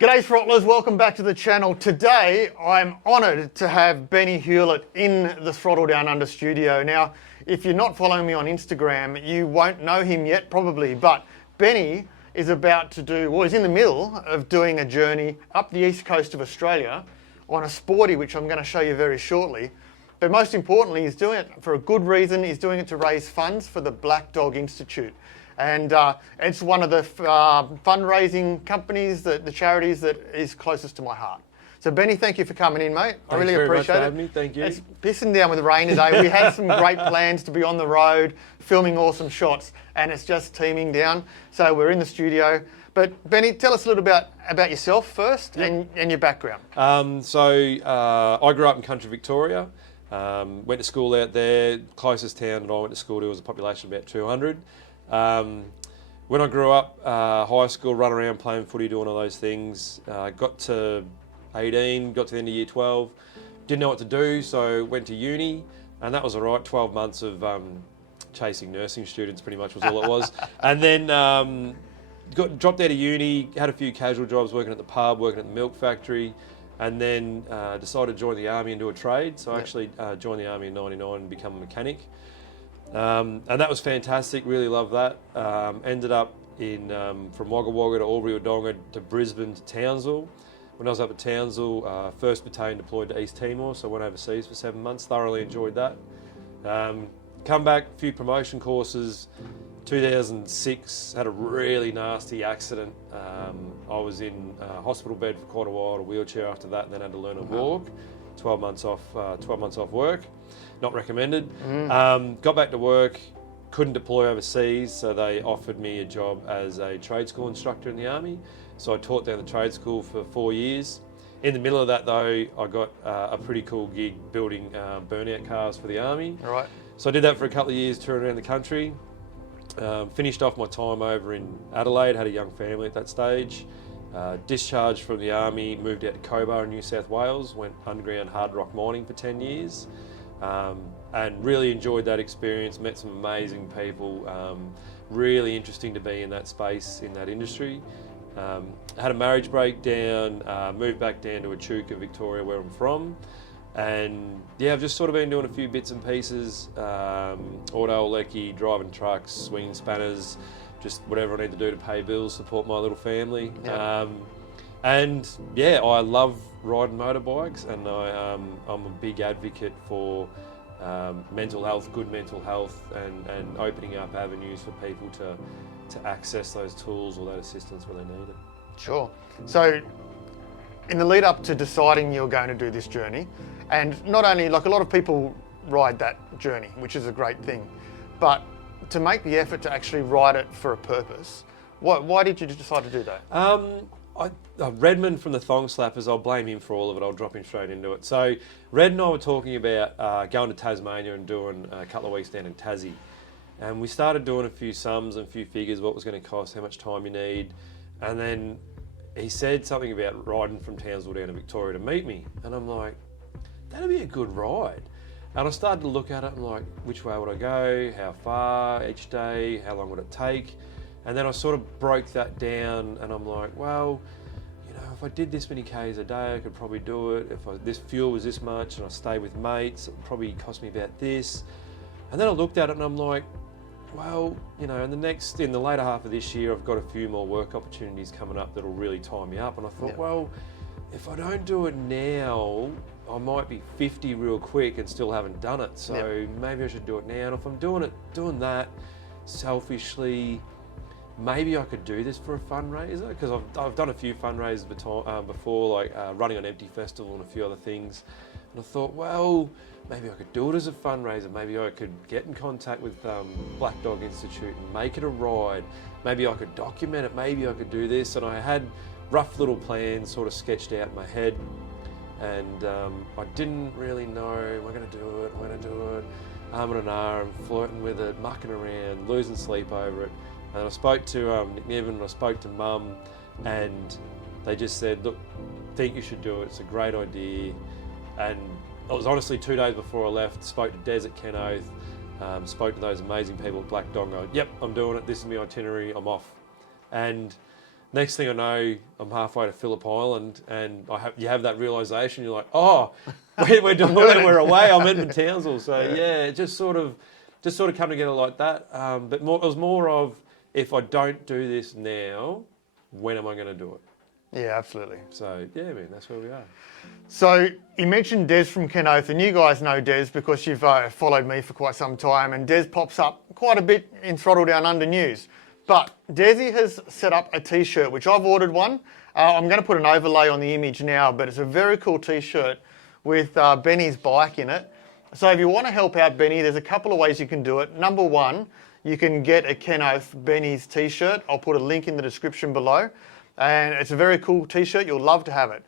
G'day throttlers, welcome back to the channel. Today I'm honoured to have Benny Hewlett in the Throttle Down Under studio. Now, if you're not following me on Instagram, you won't know him yet probably, but Benny is about to do, well, he's in the middle of doing a journey up the east coast of Australia on a sporty, which I'm going to show you very shortly. But most importantly, he's doing it for a good reason. He's doing it to raise funds for the Black Dog Institute. And it's one of the fundraising companies, the charities that is closest to my heart. So Benny, thank you for coming in, mate. I really appreciate it. Me. Thank you. It's pissing down with rain today. We had some great plans to be on the road, filming awesome shots, and it's just teeming down. So we're in the studio. But Benny, tell us a little about yourself first. Yep. and your background. I grew up in country Victoria. Went to school out there. Closest town that I went to school to was a population of about 200. When I grew up, high school, run around playing footy, doing all those things. Got to 18, got to the end of year 12, didn't know what to do, so went to uni, and that was all right. 12 months of chasing nursing students pretty much was all it was. And then dropped out of uni, had a few casual jobs, working at the pub, working at the milk factory, and then decided to join the army and do a trade. So I actually joined the army in '99 and become a mechanic. And that was fantastic, really loved that. Ended up from Wagga Wagga to Albury Wodonga to Brisbane to Townsville. When I was up at Townsville, 1st Battalion deployed to East Timor, so I went overseas for 7 months, thoroughly enjoyed that. Come back, a few promotion courses. 2006, had a really nasty accident. I was in hospital bed for quite a while, a wheelchair after that, and then had to learn to walk. 12 months off work. Not recommended. Got back to work, couldn't deploy overseas, so they offered me a job as a trade school instructor in the army. So I taught down the trade school for 4 years. In the middle of that though, I got a pretty cool gig building burnout cars for the army. All right. So I did that for a couple of years, touring around the country. Finished off my time over in Adelaide, had a young family at that stage. Discharged from the army, moved out to Cobar in New South Wales, went underground hard rock mining for 10 years. And really enjoyed that experience, met some amazing people, really interesting to be in that space, in that industry. Had a marriage breakdown, moved back down to Echuca, Victoria, where I'm from. And yeah, I've just sort of been doing a few bits and pieces, auto, lecky, driving trucks, swinging spanners, just whatever I need to do to pay bills, support my little family. Yeah. And yeah, I love riding motorbikes, and I'm a big advocate for mental health, good mental health, and opening up avenues for people to access those tools or that assistance where they need it. Sure. So in the lead up to deciding you're going to do this journey, and not only, like, a lot of people ride that journey, which is a great thing, but to make the effort to actually ride it for a purpose, why did you decide to do that? Redmond from the Thong Slappers, I'll blame him for all of it, I'll drop him straight into it. So Red and I were talking about going to Tasmania and doing a couple of weeks down in Tassie. And we started doing a few sums and a few figures, what was going to cost, how much time you need. And then he said something about riding from Townsville down to Victoria to meet me. And I'm like, that'd be a good ride. And I started to look at it and like, which way would I go? How far each day? How long would it take? And then I sort of broke that down and I'm like, well, you know, if I did this many Ks a day, I could probably do it. If this fuel was this much and I stay with mates, it would probably cost me about this. And then I looked at it and I'm like, well, you know, in the later half of this year, I've got a few more work opportunities coming up that'll really tie me up. And I thought, well, if I don't do it now, I might be 50 real quick and still haven't done it. So maybe I should do it now. And if I'm doing that selfishly, maybe I could do this for a fundraiser, because I've done a few fundraisers before, like running on Empty Festival and a few other things. And I thought, well, maybe I could do it as a fundraiser. Maybe I could get in contact with Black Dog Institute and make it a ride. Maybe I could document it. Maybe I could do this. And I had rough little plans sort of sketched out in my head. And I didn't really know, am I going to do it? Am I going to do it? Arm and an arm, flirting with it, mucking around, losing sleep over it. And I spoke to Nick Niven and I spoke to Mum, and they just said, look, think you should do it. It's a great idea. And it was honestly 2 days before I left, spoke to Des at Ken Oath, spoke to those amazing people at Black Dog. Yep, I'm doing it. This is my itinerary. I'm off. And Next thing I know, I'm halfway to Phillip Island, and you have that realisation. You're like, oh, we're doing it. We're away. I'm Edmund Townsville. So yeah, it just sort of come together like that. But it was more of, if I don't do this now, when am I going to do it? Yeah, absolutely. So yeah, man, that's where we are. So you mentioned Des from Kenothe, and you guys know Des because you've followed me for quite some time, and Des pops up quite a bit in Throttle Down Under news. But Desi has set up a T-shirt, which I've ordered one. I'm going to put an overlay on the image now, but it's a very cool T-shirt with Benny's bike in it. So if you want to help out Benny, there's a couple of ways you can do it. Number one, you can get a Kenothe Benny's T-shirt. I'll put a link in the description below. And it's a very cool T-shirt. You'll love to have it.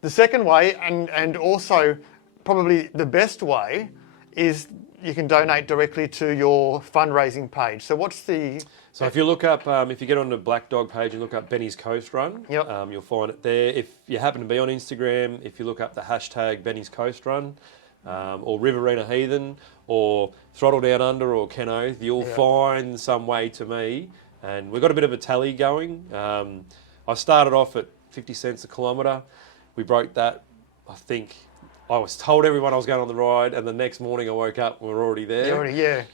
The second way, and also probably the best way, is you can donate directly to your fundraising page. So what's the... So if you look up, if you get on the Black Dog page and look up Benny's Coast Run, Yep. You'll find it there. If you happen to be on Instagram, if you look up the hashtag Benny's Coast Run, or Riverina Heathen, or Throttle Down Under, or Kenothe, you'll find some way to me. And we've got a bit of a tally going. I started off at 50 cents a kilometre. We broke that, I think. I was told everyone I was going on the ride, and the next morning I woke up and we were already there.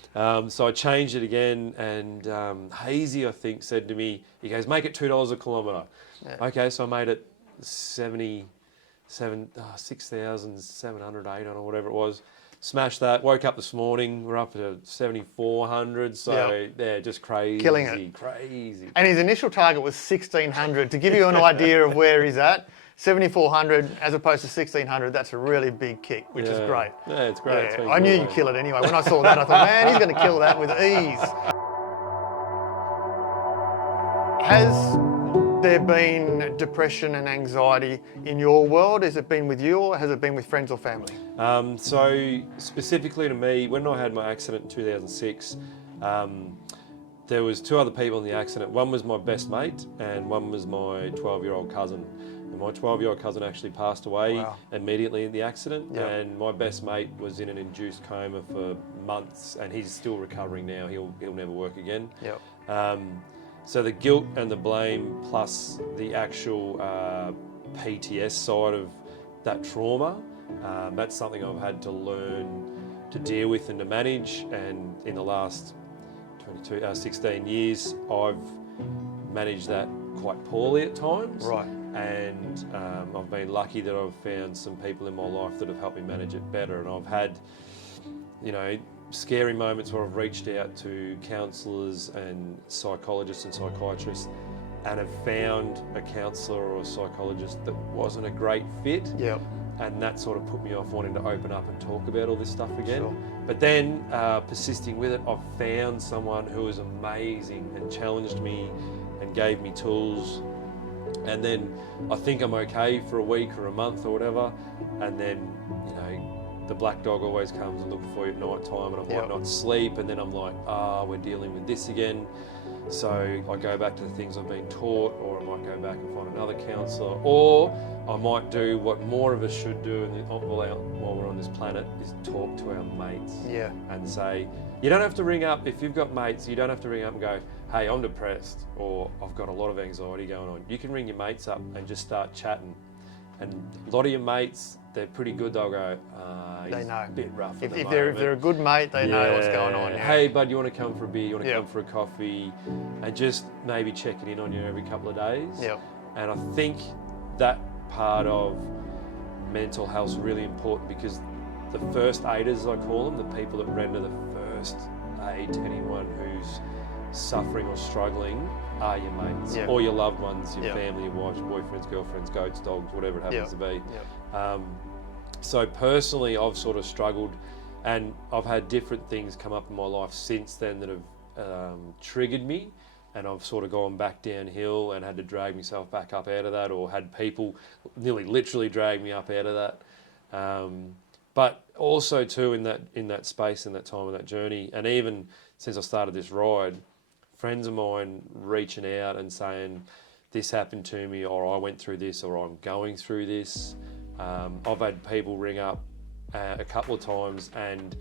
So I changed it again, and Hazy, I think, said to me, he goes, make it $2 a kilometre. Yeah. Okay, so I made it 6,700, 800 or whatever it was. Smashed that, woke up this morning, we're up to 7,400, so yeah, just crazy. Killing it. Crazy. And his initial target was 1,600. To give you an idea of where he's at, 7,400 as opposed to 1,600, that's a really big kick, which is great. Yeah, it's great. Yeah, It's been I knew good, you'd kill it anyway. When I saw that, I thought, man, he's going to kill that with ease. Has there been depression and anxiety in your world? Has it been with you, or has it been with friends or family? So specifically to me, when I had my accident in 2006, there was two other people in the accident. One was my best mate, and one was my 12-year-old cousin. And my 12-year-old cousin actually passed away immediately in the accident, and my best mate was in an induced coma for months, and he's still recovering now. He'll never work again. So the guilt and the blame, plus the actual PTS side of that trauma, that's something I've had to learn to deal with and to manage. And in the last 16 years, I've managed that quite poorly at times. Right. And I've been lucky that I've found some people in my life that have helped me manage it better. And I've had, scary moments where I've reached out to counsellors and psychologists and psychiatrists and have found a counsellor or a psychologist that wasn't a great fit. And that sort of put me off wanting to open up and talk about all this stuff again. Sure. But then, persisting with it, I've found someone who was amazing and challenged me and gave me tools. And then I think I'm okay for a week or a month or whatever. And then, the black dog always comes and looks for you at night time, and I might not sleep. And then I'm like, we're dealing with this again. So I go back to the things I've been taught, or I might go back and find another counsellor, or I might do what more of us should do while we're on this planet, is talk to our mates. And say, you don't have to ring up, if you've got mates, you don't have to ring up and go, hey, I'm depressed, or I've got a lot of anxiety going on. You can ring your mates up and just start chatting. And a lot of your mates, they're pretty good. They'll go, they know. A bit rough. If they're a good mate, they know what's going on. Hey, bud, you want to come for a beer? You want to come for a coffee? And just maybe checking in on you every couple of days. And I think that part of mental health is really important, because the first aiders, I call them, the people that render the first aid to anyone who's suffering or struggling, are your mates or your loved ones, your family, your wives, your boyfriends, girlfriends, goats, dogs, whatever it happens to be. So personally, I've sort of struggled, and I've had different things come up in my life since then that have triggered me, and I've sort of gone back downhill and had to drag myself back up out of that, or had people nearly literally drag me up out of that. But also too, in that space, in that time of that journey, and even since I started this ride, friends of mine reaching out and saying, this happened to me, or I went through this, or I'm going through this. I've had people ring up a couple of times and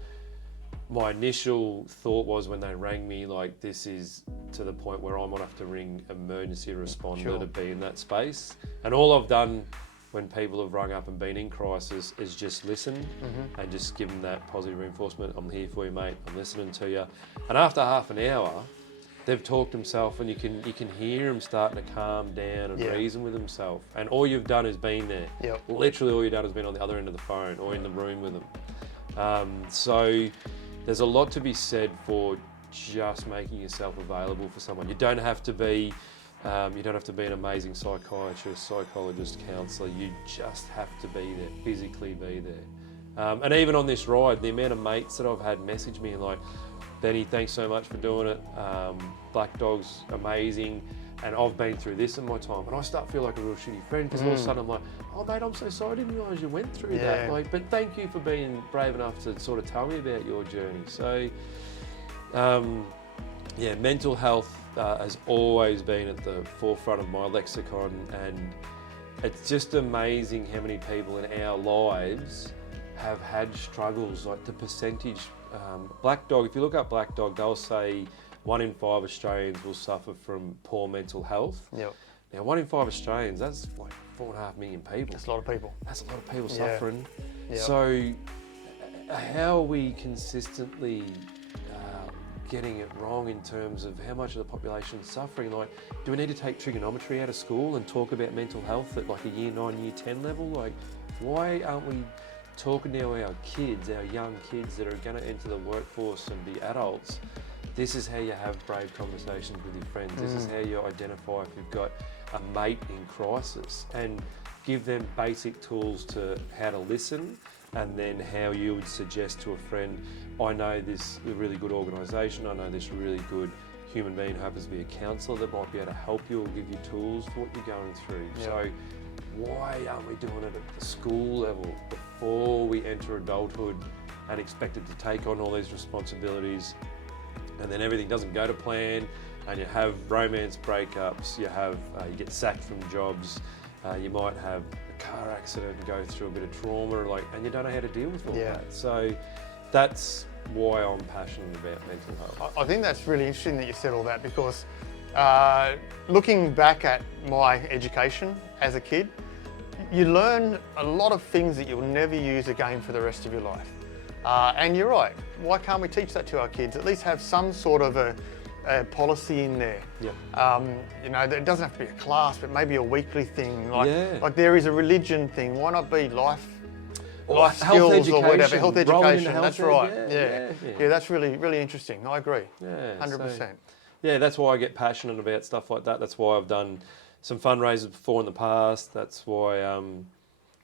my initial thought was when they rang me, like, this is to the point where I might have to ring emergency responder to be in that space. And all I've done when people have rung up and been in crisis is just listen and just give them that positive reinforcement. I'm here for you, mate. I'm listening to you. And after half an hour, they've talked themselves, and you can hear them starting to calm down and reason with themselves. And all you've done is been there. Literally all you've done is been on the other end of the phone or in the room with them. So there's a lot to be said for just making yourself available for someone. You don't have to be an amazing psychiatrist, psychologist, counsellor. You just have to be there, physically be there. And even on this ride, the amount of mates that I've had message me and like, Benny, thanks so much for doing it. Black Dog's amazing. And I've been through this in my time. And I start to feel like a real shitty friend because all of a sudden I'm like, oh mate, I'm so sorry, I didn't realise you went through that. Like, but thank you for being brave enough to sort of tell me about your journey. So, mental health has always been at the forefront of my lexicon, and it's just amazing how many people in our lives have had struggles. Like the percentage, Black Dog, if you look up Black Dog, they'll say 1 in 5 Australians will suffer from poor mental health. Now 1 in 5 Australians, that's like 4.5 million people. That's a lot of people. That's a lot of people suffering. So how are we consistently getting it wrong in terms of how much of the population is suffering? Like, do we need to take trigonometry out of school and talk about mental health at like a year 9, year 10 level? Like, why aren't we talking to our kids, our young kids that are going to enter the workforce and be adults? This is how you have brave conversations with your friends. This is how you identify if you've got a mate in crisis, and give them basic tools to how to listen, and then how you would suggest to a friend, I know this really good organisation, I know this really good human being who happens to be a counsellor that might be able to help you or give you tools for what you're going through. So why aren't we doing it at the school level before we enter adulthood and expected to take on all these responsibilities, and then everything doesn't go to plan, and you have romance breakups, you get sacked from jobs, you might have a car accident and go through a bit of trauma, and you don't know how to deal with all that. So that's why I'm passionate about mental health. I think that's really interesting that you said all that, because looking back at my education as a kid, you learn a lot of things that you'll never use again for the rest of your life. And you're right, why can't we teach that to our kids? At least have some sort of a policy in there. It doesn't have to be a class, but maybe a weekly thing. Like there is a religion thing. Why not be life skills or whatever? Health education. That's right. Yeah, that's really, really interesting. I agree. 100%. That's why I get passionate about stuff like that. That's why I've done some fundraisers before in the past. That's why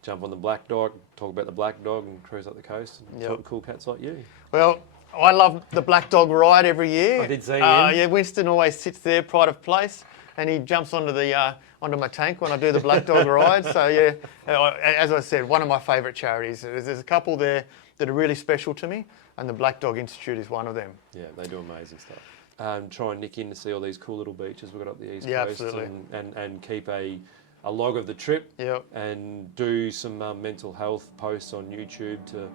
jump on the Black Dog, talk about the Black Dog and cruise up the coast and talk to cool cats like you. Well, I love the Black Dog ride every year. I did see him. Winston always sits there, pride of place, and he jumps onto my tank when I do the Black Dog ride. So as I said, one of my favourite charities. There's a couple there that are really special to me, and the Black Dog Institute is one of them. Yeah, they do amazing stuff. Try and nick in to see all these cool little beaches we've got up the east coast, absolutely. and keep a log of the trip, and do some mental health posts on YouTube to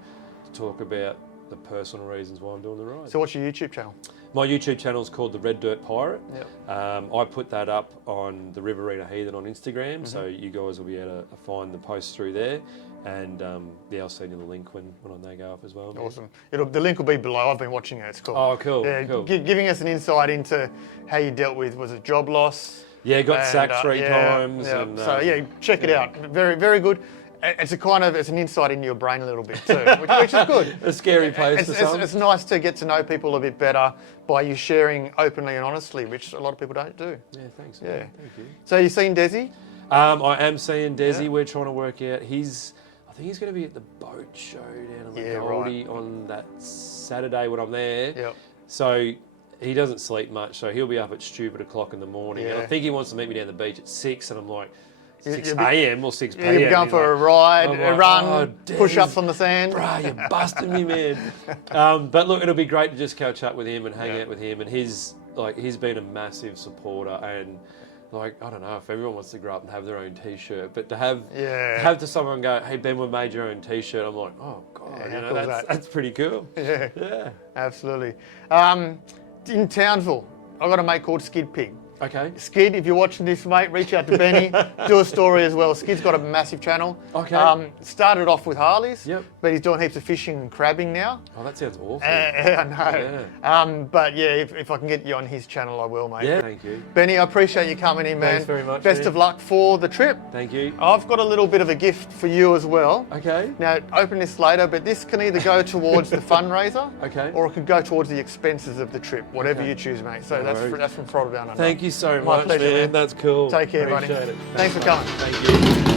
talk about the personal reasons why I'm doing the ride. So what's your YouTube channel? My YouTube channel is called The Red Dirt Pirate. I put that up on the Riverina Heathen on Instagram, so you guys will be able to find the posts through there. And I'll send you the link when they go up as well. Awesome. The link will be below. I've been watching it. It's cool. Oh, cool. Cool. Giving us an insight into how you dealt with, was it job loss? Yeah, got sacked 3 times. And, so check it out. Very, very good. It's an insight into your brain a little bit too, which is good. A scary place for some. It's nice to get to know people a bit better by you sharing openly and honestly, which a lot of people don't do. Yeah, thanks. Yeah, thank you. So you seen Desi? I am seeing Desi. Yeah. We're trying to work out. I think he's going to be at the boat show down in the Goldie on that Saturday when I'm there. Yep. So he doesn't sleep much, so he'll be up at stupid o'clock in the morning. And I think he wants to meet me down the beach at 6, and I'm like, 6 a.m. or 6 p.m. You're going for a ride, a run, push-ups on the sand. Bruh, you're busting me, man. But look, it'll be great to just catch up with him and hang out with him. And he's been a massive supporter, and like, I don't know if everyone wants to grow up and have their own T-shirt, but to have Yeah. to someone go, hey Ben, we made your own T-shirt. I'm like, oh God, Yeah, you how know, cool is that's that? pretty cool. Yeah. Yeah. Absolutely. In Townsville, I've got a mate called Skid Pig. Okay. Skid, if you're watching this, mate, reach out to Benny. Do a story as well. Skid's got a massive channel. Okay. Started off with Harleys, Yep. but he's doing heaps of fishing and crabbing now. Oh, that sounds awful. I know. But yeah, if I can get you on his channel, I will, mate. Yeah. Thank you. Benny, I appreciate you coming in, man. Thanks very much, Best Benny. of luck for the trip. Thank you. I've got a little bit of a gift for you as well. Okay. Now, open this later, but this can either go towards the fundraiser, Okay. or it could go towards the expenses of the trip, whatever Okay. you choose, mate. So No worries. that's from Throttle Down Under. Thank you so My much, pleasure, man. man. That's cool. Take care, buddy. Appreciate it. Thanks for mate. coming. Thank you.